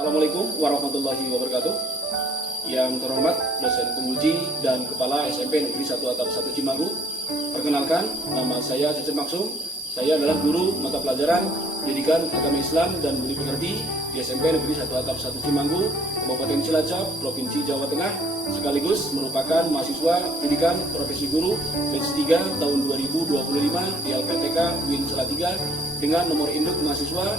Assalamualaikum warahmatullahi wabarakatuh. Yang terhormat dosen penguji dan Kepala SMP Negeri 1 Atap 1 Cimanggu. Perkenalkan, nama saya Cecep Maksum. Saya adalah guru mata pelajaran Pendidikan Agama Islam dan Budi Pekerti di SMP Negeri 1 Atap 1 Cimanggu, Kabupaten Cilacap, Provinsi Jawa Tengah, sekaligus merupakan mahasiswa pendidikan profesi guru batch 3 tahun 2025 di LPTK UIN Salatiga dengan nomor induk mahasiswa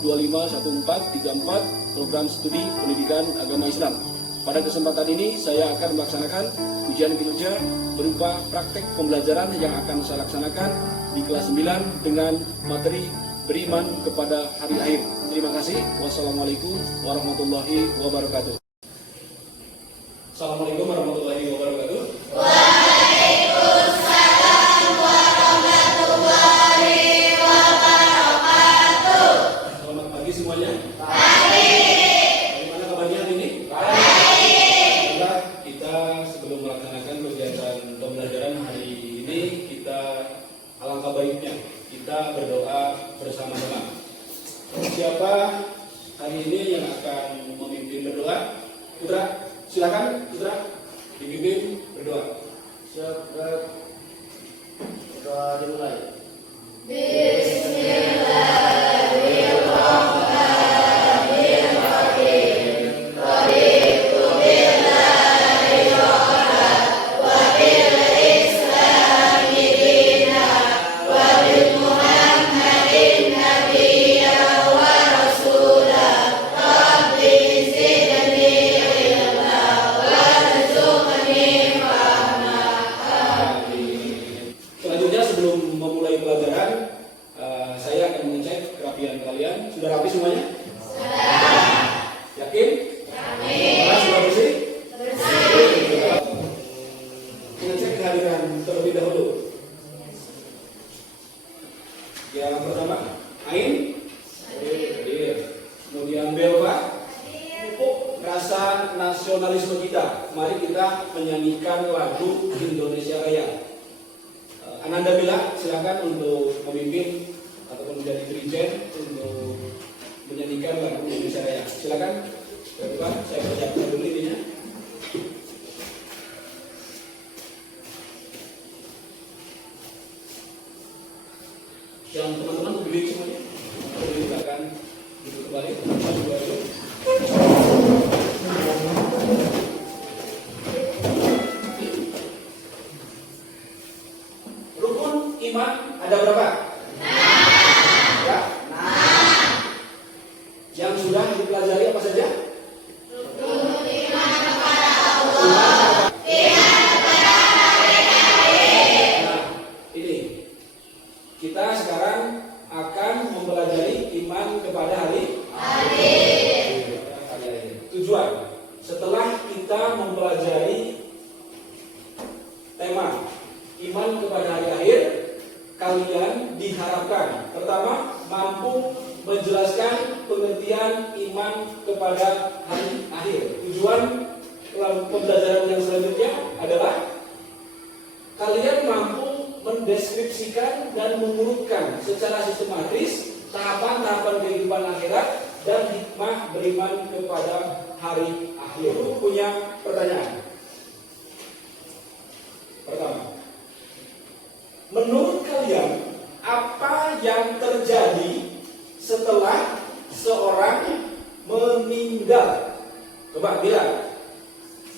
27030251434 program studi pendidikan agama Islam. Pada kesempatan ini saya akan melaksanakan ujian kinerja berupa praktek pembelajaran yang akan saya laksanakan di kelas 9 dengan materi beriman kepada hari akhir. Terima kasih. Wassalamualaikum warahmatullahi wabarakatuh. Assalamualaikum warahmatullahi wabarakatuh. Waalaikumsalam warahmatullahi wabarakatuh. Selamat pagi semuanya. Pagi. Bagaimana kabarnya hari ini? Baik. Kita sebelum melaksanakan kegiatan pembelajaran hari ini, kita alangkah baiknya kita berdoa bersama-sama. Siapa hari ini yang akan memimpin berdoa? Putra, silakan Putra dipimpin berdoa. Siapa? Doa dimulai. Selanjutnya sebelum memulai pelajaran, saya akan mengecek kerapian kalian. Sudah rapi semuanya? Sudah. Yakin? Yakin. Sudah bersih? Bersih. Kita cek kehadiran terlebih dahulu. Yang pertama, Ain. Hadir. Kemudian Belva. Rasa nasionalisme kita. Mari kita menyanyikan lagu Indonesia Raya. Ananda Bila, silakan untuk memimpin ataupun menjadi dirijen untuk menyanyikan lagu Indonesia Raya. Silakan, Pak, saya persiapkan dulu ininya. Yang teman-teman berdiri semuanya, silakan duduk kembali. Rukun iman ada berapa? 6. Ya? 6. Yang sudah dipelajari apa saja? Rukun iman kepada Allah, iman kepada hari akhir. Nah, ini kita sekarang akan mempelajari iman kepada hari akhir. Tujuan setelah kita mempelajari tema iman kepada hari akhir, kalian diharapkan pertama mampu menjelaskan pengertian iman kepada hari akhir. Tujuan pembelajaran yang selanjutnya adalah kalian mampu mendeskripsikan dan mengurutkan secara sistematis tahapan-tahapan kehidupan akhirat dan hikmah beriman kepada hari akhir. Punya pertanyaan. Pertama, menurut kalian apa yang terjadi setelah seorang meninggal? Coba bilang.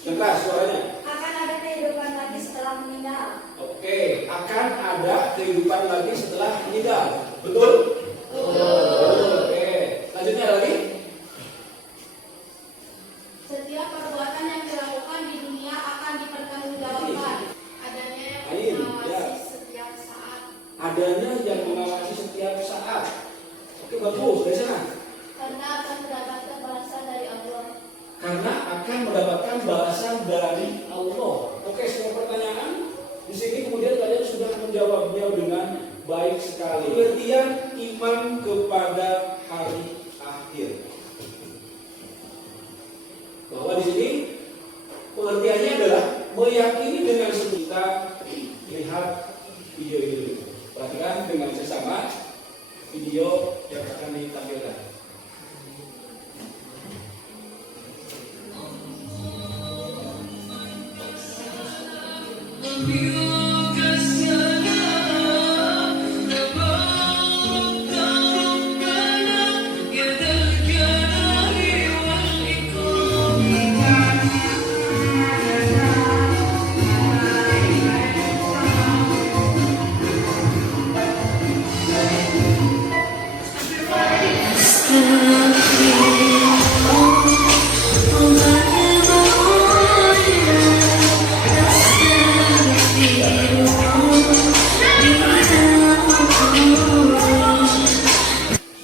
Jelas suaranya. Akan ada kehidupan lagi setelah meninggal. Oke, akan ada kehidupan lagi setelah meninggal. Betul? Betul. Oke, lanjutnya ada lagi. Setiap perbuatan yang dilakukan di dunia akan dipertanggungjawabkan. Adanya yang Ain, ya. mengawasi setiap saat. Adanya yang mengawasi setiap saat. Oke, bagus. Dari sana. Karena akan mendapatkan balasan dari Allah. Karena akan mendapatkan balasan dari Allah. Oke, semua pertanyaan di sini kemudian kalian sudah menjawabnya dengan baik sekali. Pengertian iman kepada hari akhir. Bahwa di sini pengertiannya adalah meyakini dengan kita lihat video ini. Perhatikan dengan sesama video yang akan ditampilkan.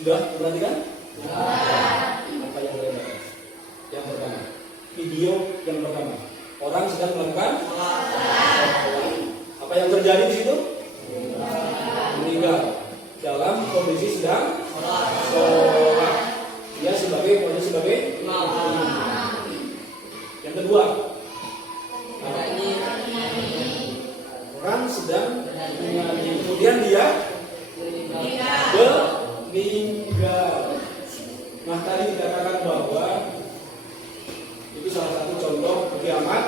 Sudah perhatikan? Apa yang benar? Yang pertama, video yang pertama. Orang sedang melakukan apa yang terjadi di situ? Meninggal dalam kondisi sedang sholat. Dia sebagai posisi sebagai imam. Yang kedua, orang sedang menyanyi. Kemudian dia meninggal. Nah, tadi dikatakan bahwa itu salah satu contoh kiamat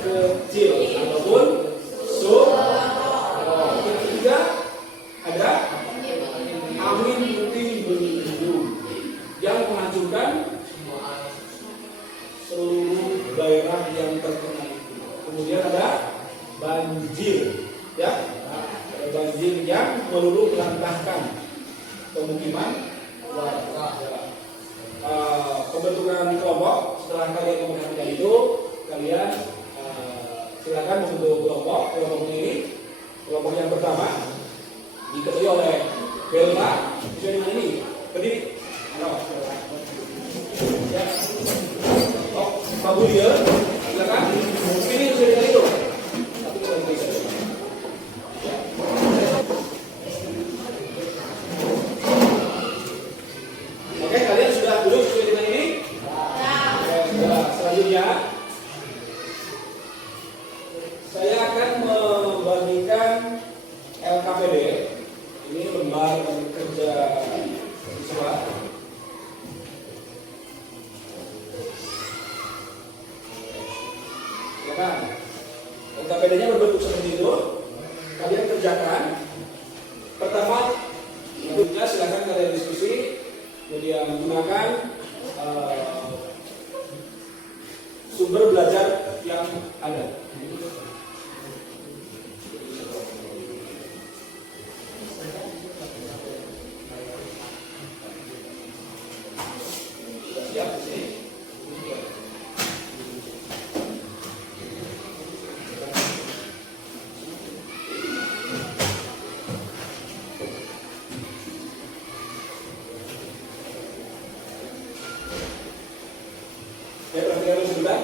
kecil ataupun ketiga ada angin puting beliung yang menghancurkan seluruh daerah yang terkena itu. Kemudian ada banjir, ya, ada banjir yang meluluh lantahkan pemukiman warga. Pembentukan kelompok, setelah kalian memperhatikan itu, kalian silakan membentuk kelompok ini. Kelompok yang pertama diketuai oleh Belma. Bisa di mana ini? Berdiri. Ya. Oh, Pak Budia, silakan. Ini sudah dari itu. Satu kita bisa. Ya. Oke, kalian sudah duduk sesuai dengan ini? Ya. Selanjutnya saya akan membagikan LKPD. Ini lembar kerja siswa. Ya kan? LKPD-nya berbentuk seperti itu. Kalian kerjakan. Pertama, bentuknya silakan kalian diskusi. Kemudian menggunakan sumber belajar yang ada. Siap di sini. Ya, perhatikan sebentar.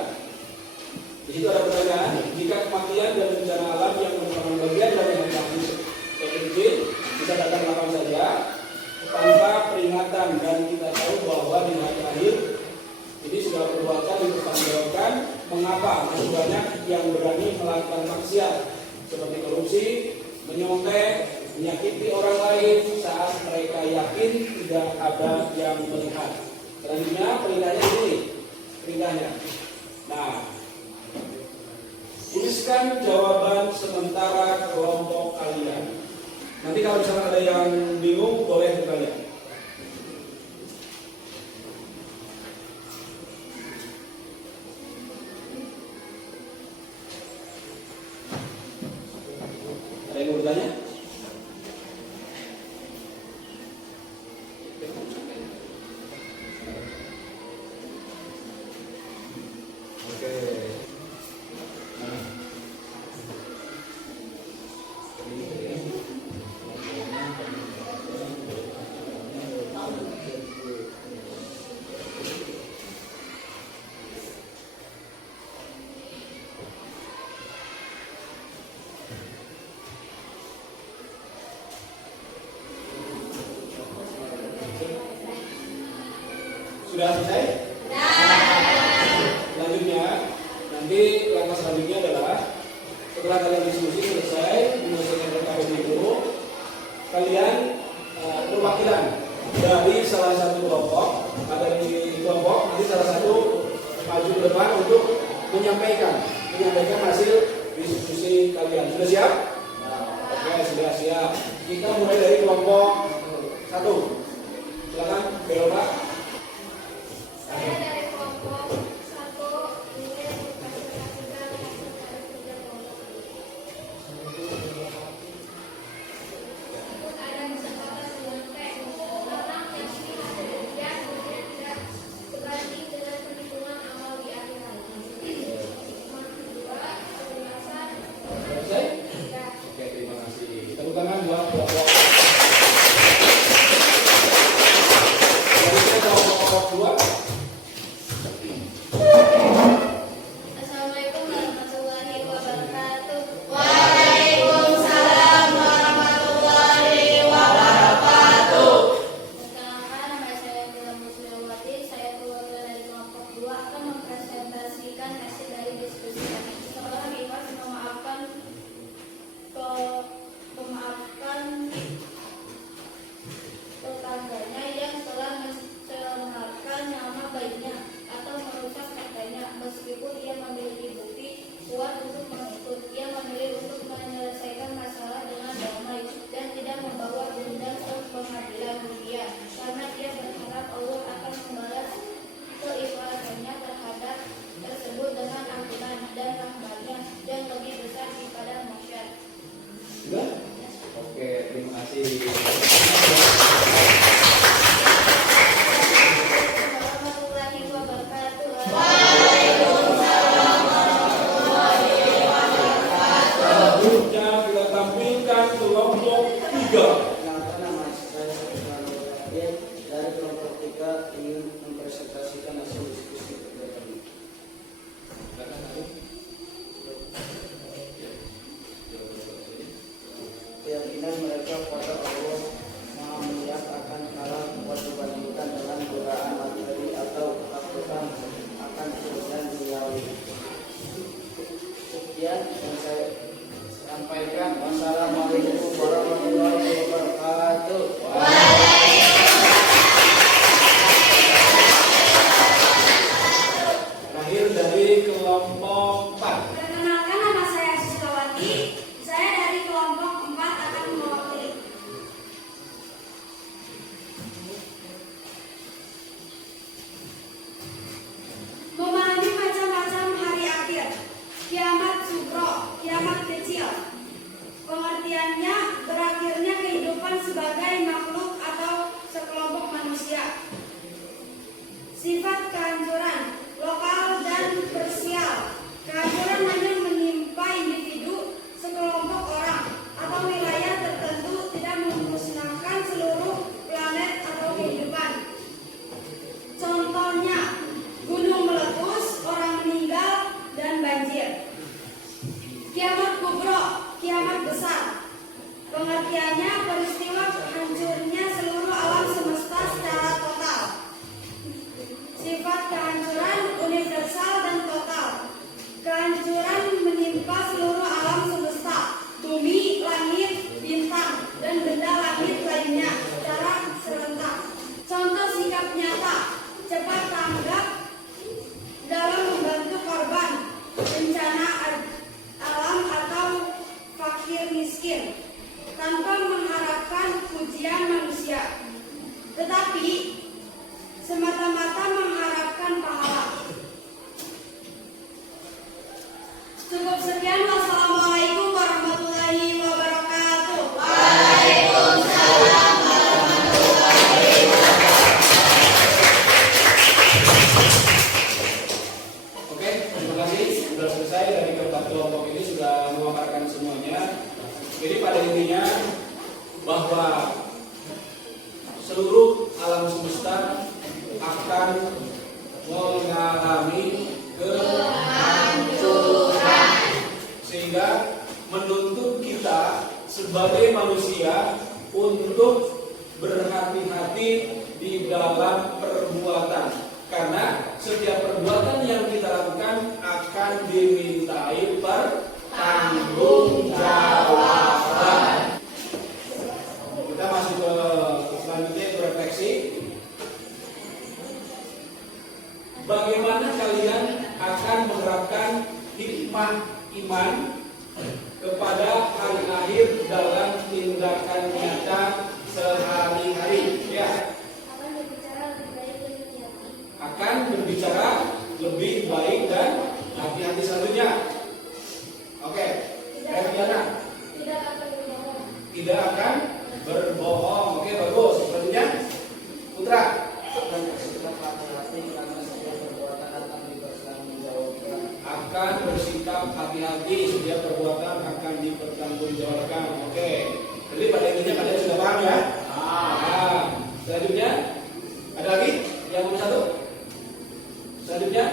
Di situ ada pertanyaan, jika kematian dan bencana alam yang merupakan bagian dari hari Kamis kecil bisa datang kapan saja tanpa peringatan, dan kita tahu bahwa di hari akhir ini sudah perbuatan dipertanggungjawabkan. Mengapa masih banyak yang berani melakukan maksiat seperti korupsi, menyontek, menyakiti orang lain saat mereka yakin tidak ada yang melihat. Selanjutnya perintahnya ini, perintahnya. Nah, tuliskan jawaban sementara kelompok kalian. Nanti kalau misalnya ada yang bingung boleh bertanya. Ada yang mau bertanya? Oke. Sudah selesai? Selanjutnya, nanti langkah selanjutnya adalah setelah kalian diskusi selesai menyelesaikan RKPD itu, kalian perwakilan dari salah satu kelompok, ada di kelompok, nanti salah satu maju ke depan untuk menyampaikan hasil Sudah siap? Oke, sudah siap. Kita mulai dari kelompok 1. Silakan, Beroba. Saya dari kelompok 1 ingin mempresentasikan hasil dari kerja kelompok. Untuk ada kesempatan dengan P, orang yang melihat kerja kemudian tidak berbanding dengan perhitungan amal di akhir hari. Yang kedua, penjelasan. Selesai? Ya. Oke, terima kasih. Tepuk tangan buat kelompok. Selanjutnya kelompok 2. Assalamualaikum warahmatullahi wabarakatuh. Waalaikumsalam warahmatullahi wabarakatuh. Perkenalkan, nama saya Dila Musliwati. Saya keluarga dari kelompok 2 akan mempresentasikan hasil dari diskusi kami. Seorang ikhlas memaafkan tetangganya yang telah mencemarkan nama baiknya atau merusak hartanya. Meskipun ia memiliki bukti kuat untuk menuntut, ia memilih untuk menyelesaikan masalah dengan damai dan tidak membawa dendam ke pengadilan dunia, karena ia berharap Allah akan membalas keikhlasannya terhadap tersebut dengan ampunan dan rahmatnya yang lebih besar daripada mahsyar. Sudah? Oke, terima kasih. Warahmatullahi wabarakatuh. Selanjutnya kita tampilkan kelompok 3. Perkenalkan, nama saya Sofyan Nurul dari kelompok 3 ingin mempresentasikan hasil diskusi kerja kami. Keyakinan mereka pada Allah Maha Melihat akan kalah kuat dibandingkan dengan godaan materi atau ketakutan akan kerugian duniawi. Sekian yang saya sampaikan. Wassalamualaikum warahmatullahi wabarakatuh. Terakhir dari kelompok 4. Perkenalkan, nama saya Susilawati. Saya dari kelompok 4 akan mewakili. Memahami macam-macam hari akhir, kiamat sugro, kiamat kecil. Pengertiannya berakhirnya kehidupan sebagai makhluk atau sekelompok manusia. Sifat kehancuran, lokal dan parsial. Kehancuran hanya menimpa individu, sekelompok orang, atau wilayah tertentu, tidak memusnahkan seluruh planet atau kehidupan. Contohnya, gunung meletus, orang meninggal, dan banjir. Kiamat kubro, kiamat besar. Pengertiannya peristiwa hancurnya seluruh alam semesta secara total. Sifat kehancuran universal dan total. Kehancuran menimpa seluruh alam semesta, bumi, langit, bintang, dan benda langit lainnya secara serentak. Contoh sikap nyata, cepat tanggap dalam membantu korban bencana alam atau fakir miskin, tanpa mengharapkan pujian manusia, tetapi semata-mata mengharapkan pahala. Cukup sekian. Wassalamualaikum warahmatullahi wabarakatuh. Waalaikumsalam warahmatullahi wabarakatuh. Oke, terima kasih. Sudah selesai dari keempat kelompok ini, sudah memaparkan semuanya. Jadi pada intinya bahwa seluruh alam semesta akan mengalami kehancuran, sehingga menuntut kita sebagai manusia untuk berhati-hati di dalam perbuatan, karena setiap perbuatan yang kita lakukan akan dimintai pertanggungjawaban. Kita masuk ke selanjutnya, itu refleksi. Bagaimana kalian akan menerapkan hikmah iman kepada hari akhir dalam tindakan nyata sehari-hari. Ya. Akan berbicara lebih baik dan hati-hati selanjutnya. Oke. Diana. Tidak akan berbohong. Oke, bagus. Selanjutnya Putra. Akan bersikap hati-hati, setiap perbuatan akan dipertanggungjawabkan. Oke. Jadi pada intinya kalian sudah paham ya? Nah, selanjutnya ada lagi yang nomor 1. Selanjutnya,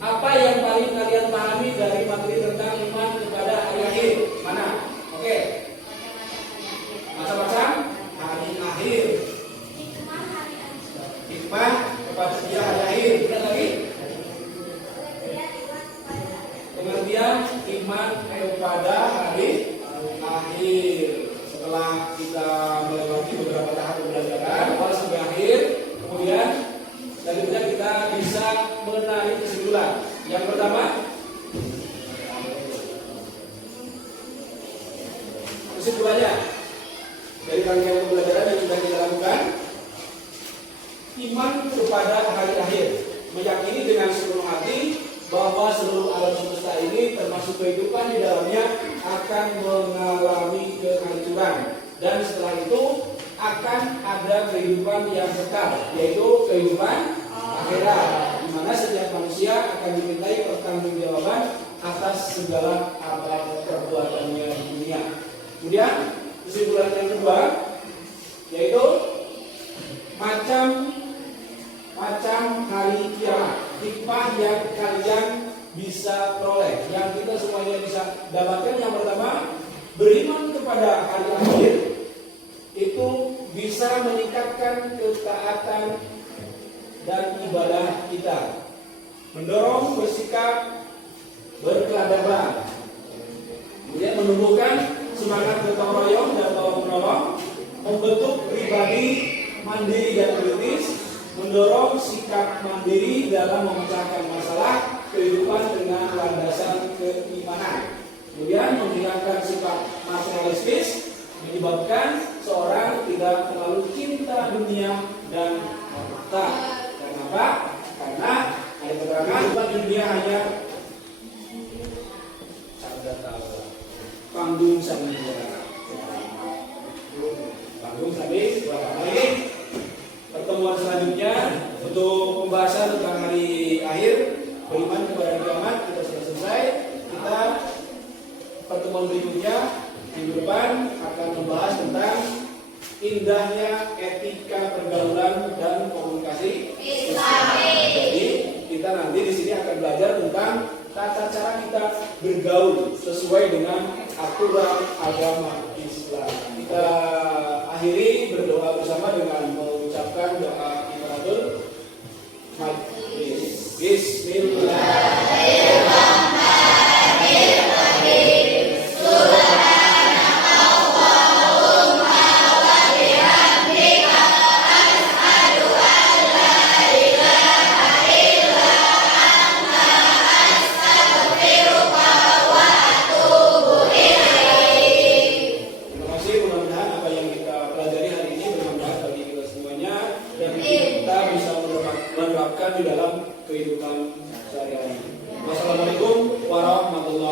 apa yang paling kalian pahami dari materi tentang iman kepada hari akhir? Mana? Oke. Macam-macam hari akhir. Hikmah kepada dia hari akhir. Kita lagi. Pengertian iman kepada hari akhir. Setelah kita melewati beberapa tahap pembelajaran awal sampai akhir, kemudian selanjutnya kita bisa menarik kesimpulan. Yang pertama, kesimpulannya dari rangkaian pembelajaran yang sudah kita lakukan, iman kepada hari akhir, meyakini dengan sepenuh hati bahwa seluruh alam semesta ini termasuk kehidupan di dalamnya akan mengalami kehancuran, dan setelah itu akan ada kehidupan yang kekal, yaitu kehidupan akhirat, di mana setiap manusia akan dimintai pertanggungjawaban atas segala amal perbuatannya di dunia. Kemudian kesimpulan yang kedua, yaitu macam hari kiamat, hikmah yang kalian bisa peroleh, yang kita semuanya bisa dapatkan. Yang pertama, beriman kepada hari akhir itu bisa meningkatkan ketaatan dan ibadah kita, mendorong bersikap berkeadaban, kemudian menumbuhkan semangat gotong royong dan tolong menolong, membentuk pribadi mandiri dan kritis, mendorong sikap mandiri dalam memecahkan masalah kehidupan dengan landasan keimanan, kemudian menghilangkan sifat materialistis, menyebabkan seorang tidak terlalu cinta dunia dan harta. Kenapa? Karena ada keterangan dunia hanya panggung sandiwara. Panggung sandiwara. Ini pertemuan selanjutnya untuk pembahasan tentang hari akhir, beriman kepada kiamat, kita sudah selesai. Kita pertemuan berikutnya minggu depan akan membahas tentang indahnya etika pergaulan dan komunikasi Islami. Jadi kita nanti di sini akan belajar tentang tata cara kita bergaul sesuai dengan aturan agama Islam. Kita akhiri berdoa bersama dengan mengucapkan doa kifaratul majlis. Bismillahirrahmanirrahim. Di dalam kehidupan sehari-hari. Wassalamualaikum warahmatullahi wabarakatuh.